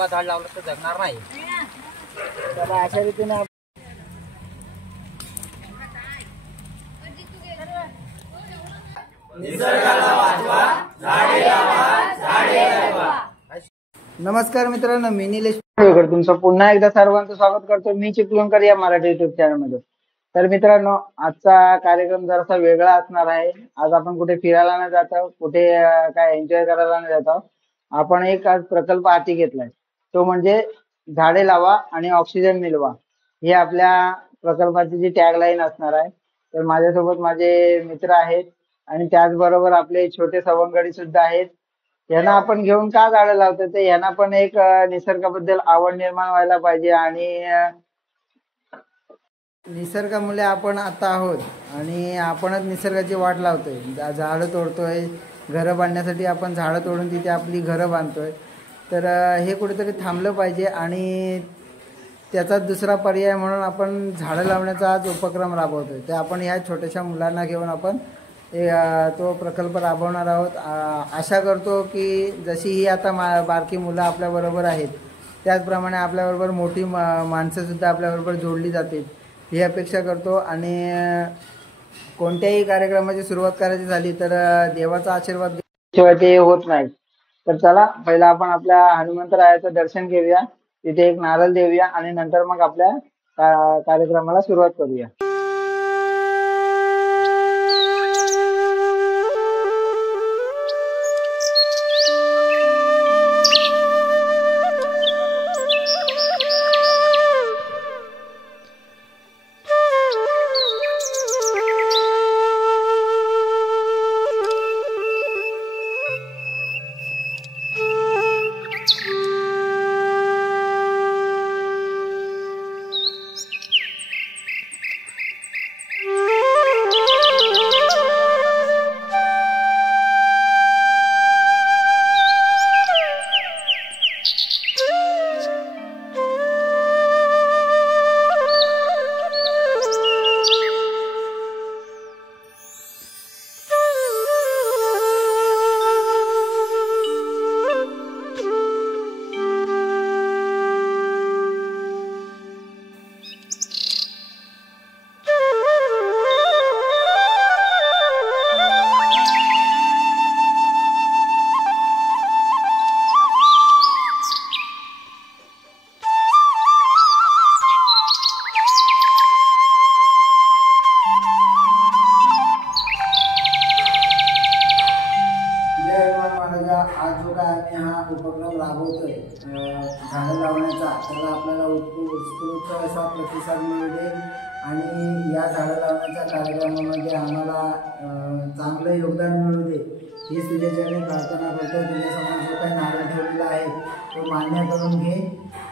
उभा झाड लावलं तर जगणार नाही। तर अशा रीतीने निसर्गाला वाचवा, झाडे लावा, झाडे जगवा। नमस्कार मित्रांनो, मी निलेश तुमचं पुन्हा एकदा सर्वांचं स्वागत करतो मी चिपळूणकर या मराठी युट्यूब चॅनल मध्ये। तर मित्रांनो, आजचा कार्यक्रम जरासा वेगळा असणार आहे। आज आपण कुठे फिरायला नाही जात आहोत, कुठे काय एन्जॉय करायला नाही जात आहोत। आपण एक आज प्रकल्प हाती घेतलाय, तो म्हणजे झाडे लावा आणि ऑक्सिजन मिळवा। ही आपल्या प्रकल्पाची जी टॅगलाईन असणार आहे। तर माझ्यासोबत माझे मित्र आहेत आणि त्याचबरोबर आपले छोटे सवंगडी सुद्धा आहेत। यांना आपण घेऊन का झाडं लावतो, ते यांना पण एक निसर्गाबद्दल आवड निर्माण व्हायला पाहिजे आणि निसर्गामुळे आपण आता आहोत आणि आपणच निसर्गाची वाट लावतोय। झाडं तोडतोय, घरं बांधण्यासाठी आपण झाडं तोडून तिथे आपली घरं बांधतोय। तर हे कुठेतरी थांबलं पाहिजे आणि त्याचा दुसरा पर्याय म्हणून आपण झाडं लावण्याचा आज उपक्रम राबवतोय। ते आपण ह्या छोट्याशा मुलांना घेऊन आपण तो प्रकल्प राबवणार आहोत। आशा करतो की जशी ही आता बारकी मुलं आपल्याबरोबर आहेत, त्याचप्रमाणे आपल्याबरोबर मोठी माणसं सुद्धा आपल्याबरोबर जोडली जातील ही अपेक्षा करतो। आणि कोणत्याही कार्यक्रमाची सुरुवात करायची झाली तर देवाचा आशीर्वाद शिवाय ते होत नाही। तर चला, पहिला आपण आपल्या हनुमंतरायाचं दर्शन घेऊया, तिथे एक नारळ देऊया आणि नंतर मग आपल्या कार्यक्रमाला सुरुवात करूया। आज जो काय आम्ही हा उपक्रम राबवतोय झाडं लावण्याचा, त्याला आपल्याला उत्स्फूर्त असा प्रतिसाद मिळू दे आणि या झाडं लावण्याच्या कार्यक्रमामध्ये आम्हाला चांगलं योगदान मिळू दे ही तुझ्या चरणी प्रार्थना करतो। तुझ्यासमोर जो काही नारळ ठेवलेला आहे तो मान्य करून घे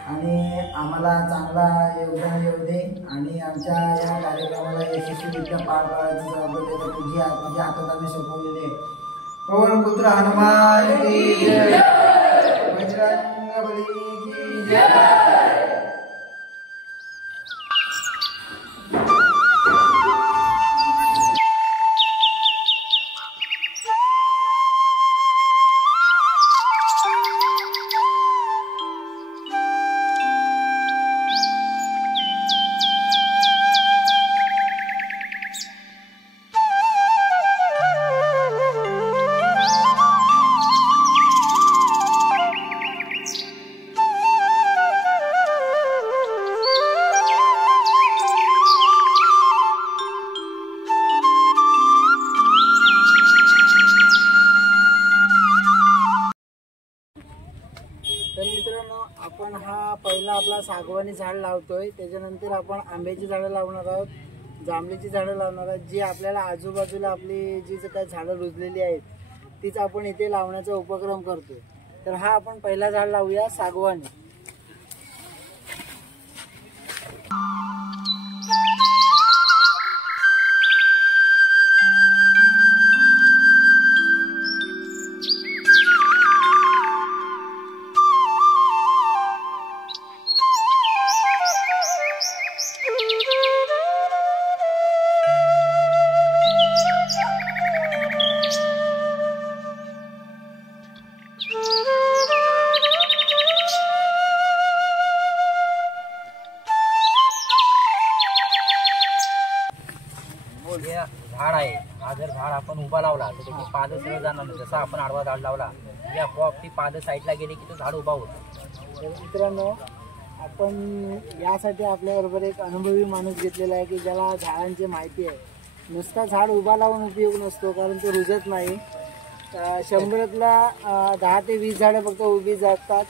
आणि आम्हाला चांगला योगदान येऊ दे आणि आमच्या या कार्यक्रमाला यशस्वीरित्या पार पाडायची जबाबदारी तुझ्या हातात आम्ही सोपवलेली आहे। पवन पुत्र हनुमान की जय, बजरंगबली की जय। तर मित्रांनो, आपण हा पहिला आपला सागवानी झाड लावतोय, त्याच्यानंतर आपण आंब्याची झाडं लावणार आहोत, जांभळीची झाडं लावणार आहोत। जी आपल्याला आजूबाजूला आपली जी काही झाडं रुजलेली आहेत तीच आपण इथे लावण्याचा उपक्रम करतोय। तर हा आपण पहिला झाड लावूया, सागवानी। झाड आपण उभा लावला तर त्याची पानं सरळ जाणार नाही. जसं आपण आडवा झाड लावला म्हणजे आपोआप ती पानं साईडला गेली की तो झाड उभा होतो. तर मित्रांनो, आपण यासाठी आपल्याबरोबर एक अनुभवी माणूस घेतलेला आहे की ज्याला झाडांची माहिती आहे. नुसता झाड उभा लावून उपयोग नसतो, कारण ते रुजत नाही. 100तला 10 ते 20 झाडं फक्त उभी जातात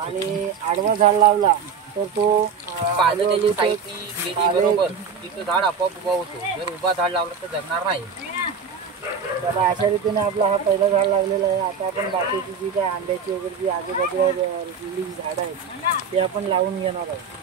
आणि आडवा झाड लावला तर तो पानं त्याची साईडनी गेली बरोबर की तो झाड आपोआप उभा होतो. जर उभा झाड लावला तर जगणार नाही. तर अशा रीतीने आपला हा पहिला झाड लागलेला आहे. आता आपण बाकीची जी काय आंब्याची वगैरे जी आजूबाजूला रुजलेली झाडं आहेत ते आपण लावून घेणार आहोत.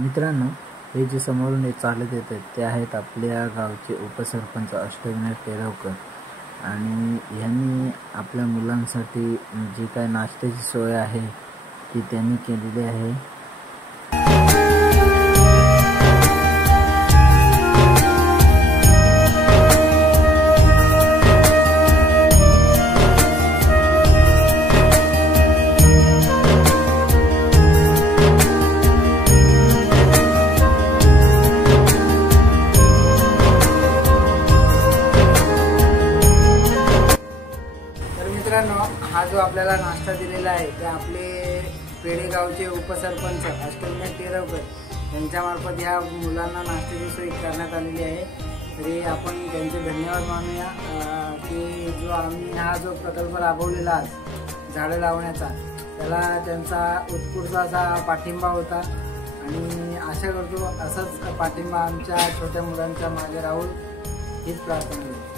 मित्रांनो, हे जे समोरून हे चालत येत आहेत ते आहेत आपल्या गावचे उपसरपंच अष्टविनायक टेरवकर. आणि ह्यांनी आपल्या मुलांसाठी जी काय नाश्त्याची सोय आहे ती त्यांनी केलेली आहे. हा जो आपल्याला नाश्ता दिलेला आहे ते आपले पेडेगावचे उपसरपंच अष्टविनायक टेरवकर यांच्यामार्फत ह्या मुलांना नाश्त्याची सोय करण्यात आलेली आहे. तरी आपण त्यांचे धन्यवाद मानूया की जो आम्ही हा जो प्रकल्प राबवलेला आज झाडं लावण्याचा त्याला त्यांचा उत्स्फूर्त असा पाठिंबा होता आणि आशा करतो असाच पाठिंबा आमच्या छोट्या मुलांच्या मागे राहून हीच प्रार्थना आहे.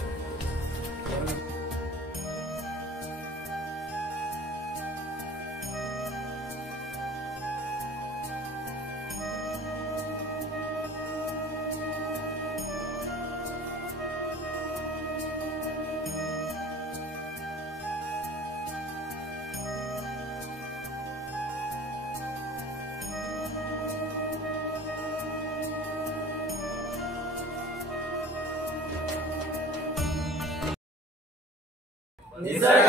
निसर्ग